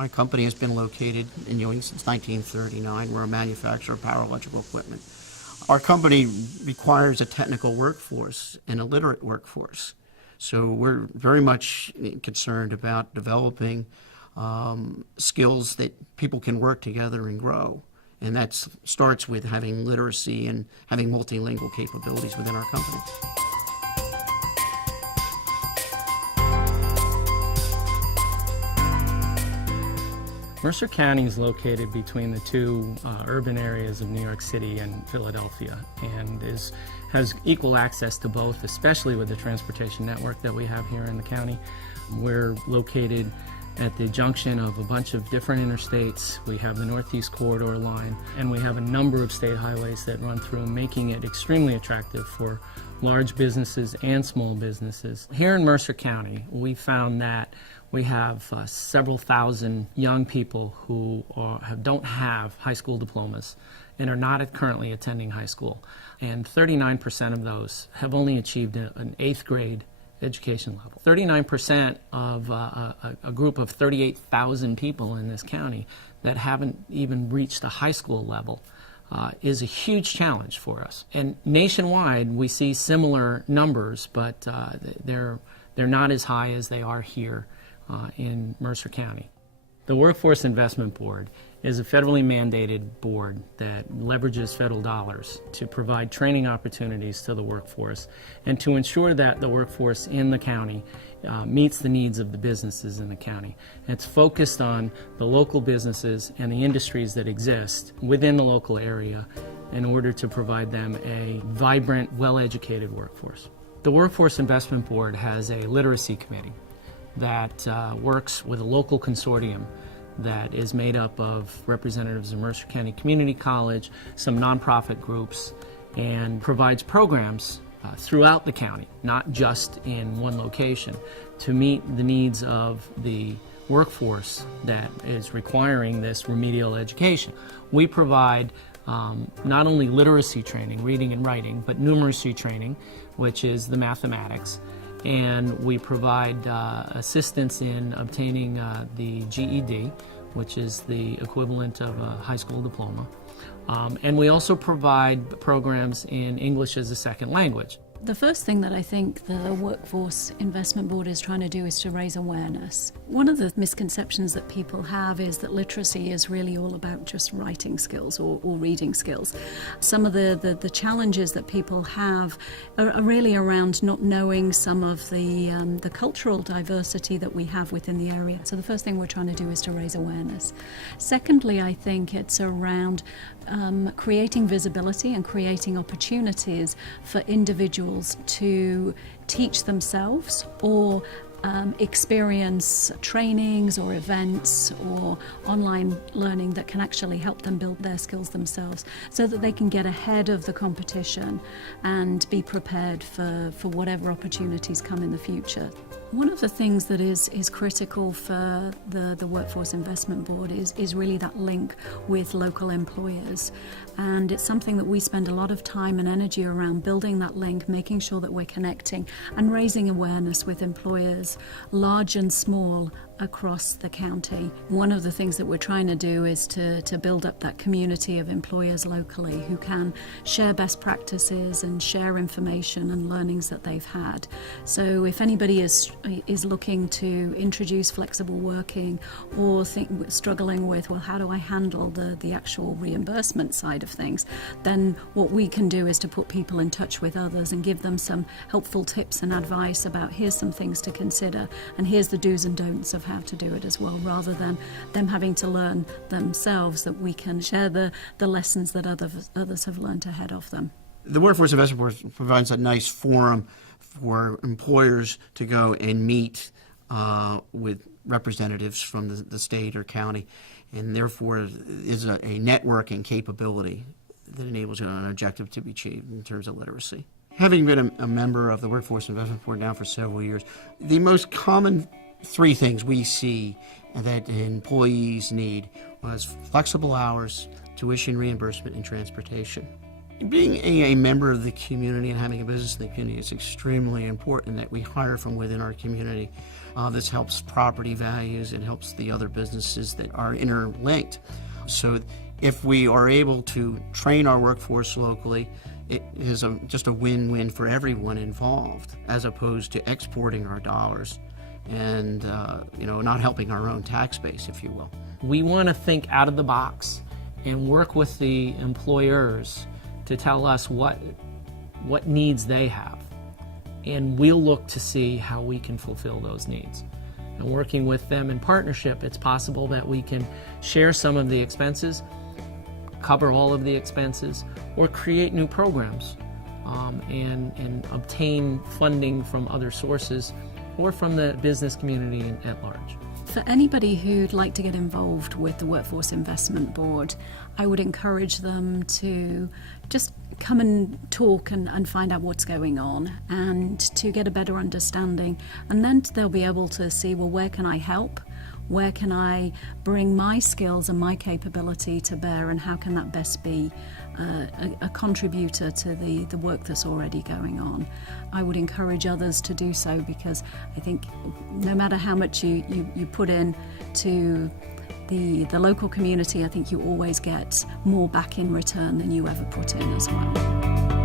My company has been located in Ewing since 1939. We're a manufacturer of power electrical equipment. Our company requires a technical workforce and a literate workforce. So we're very much concerned about developing skills that people can work together and grow. And that starts with having literacy and having multilingual capabilities within our company. Mercer County is located between the two urban areas of New York City and Philadelphia, and has equal access to both, especially with the transportation network that we have here in the county. We're located at the junction of a bunch of different interstates. We have the Northeast Corridor line, and we have a number of state highways that run through, making it extremely attractive for large businesses and small businesses. Here in Mercer County, we found that we have several thousand young people who don't have high school diplomas and are not currently attending high school. And 39% of those have only achieved an 8th grade education level. 39% of a group of 38,000 people in this county that haven't even reached the high school level is a huge challenge for us. And nationwide, we see similar numbers, but they're not as high as they are here in Mercer County. The Workforce Investment Board is a federally mandated board that leverages federal dollars to provide training opportunities to the workforce and to ensure that the workforce in the county meets the needs of the businesses in the county. It's focused on the local businesses and the industries that exist within the local area in order to provide them a vibrant, well-educated workforce. The Workforce Investment Board has a literacy committee that works with a local consortium that is made up of representatives of Mercer County Community College, some nonprofit groups, and provides programs throughout the county, not just in one location, to meet the needs of the workforce that is requiring this remedial education. We provide not only literacy training, reading and writing, but numeracy training, which is the mathematics. And we provide assistance in obtaining the GED, which is the equivalent of a high school diploma. And we also provide programs in English as a second language. The first thing that I think the Workforce Investment Board is trying to do is to raise awareness. One of the misconceptions that people have is that literacy is really all about just writing skills or reading skills. Some of the challenges that people have are really around not knowing some of the cultural diversity that we have within the area. So the first thing we're trying to do is to raise awareness. Secondly, I think it's around creating visibility and creating opportunities for individuals to teach themselves or experience trainings or events or online learning that can actually help them build their skills themselves so that they can get ahead of the competition and be prepared for whatever opportunities come in the future. One of the things that is critical for the Workforce Investment Board is really that link with local employers. And it's something that we spend a lot of time and energy around, building that link, making sure that we're connecting and raising awareness with employers, large and small, across the county. One of the things that we're trying to do is to build up that community of employers locally who can share best practices and share information and learnings that they've had. So if anybody is looking to introduce flexible working or struggling with, well, how do I handle the actual reimbursement side of things, then what we can do is to put people in touch with others and give them some helpful tips and advice about here's some things to consider and here's the do's and don'ts of how to do it as well, rather than them having to learn themselves, that we can share the lessons that others have learned ahead of them. The Workforce Investment Board provides a nice forum for employers to go and meet with representatives from the state or county, and therefore is a networking capability that enables an objective to be achieved in terms of literacy. Having been a member of the Workforce Investment Board now for several years, the most common three things we see that employees need was flexible hours, tuition reimbursement, and transportation. Being a member of the community and having a business in the community is extremely important, that we hire from within our community. This helps property values and helps the other businesses that are interlinked. So if we are able to train our workforce locally, it is just a win-win for everyone involved, as opposed to exporting our dollars and not helping our own tax base, if you will. We want to think out of the box and work with the employers to tell us what needs they have. And we'll look to see how we can fulfill those needs. And working with them in partnership, it's possible that we can share some of the expenses, cover all of the expenses, or create new programs and obtain funding from other sources or from the business community at large. For anybody who'd like to get involved with the Workforce Investment Board, I would encourage them to just come and talk and find out what's going on and to get a better understanding. And then they'll be able to see, well, where can I help? Where can I bring my skills and my capability to bear, and how can that best be a contributor to the work that's already going on? I would encourage others to do so, because I think no matter how much you put in to the local community, I think you always get more back in return than you ever put in as well.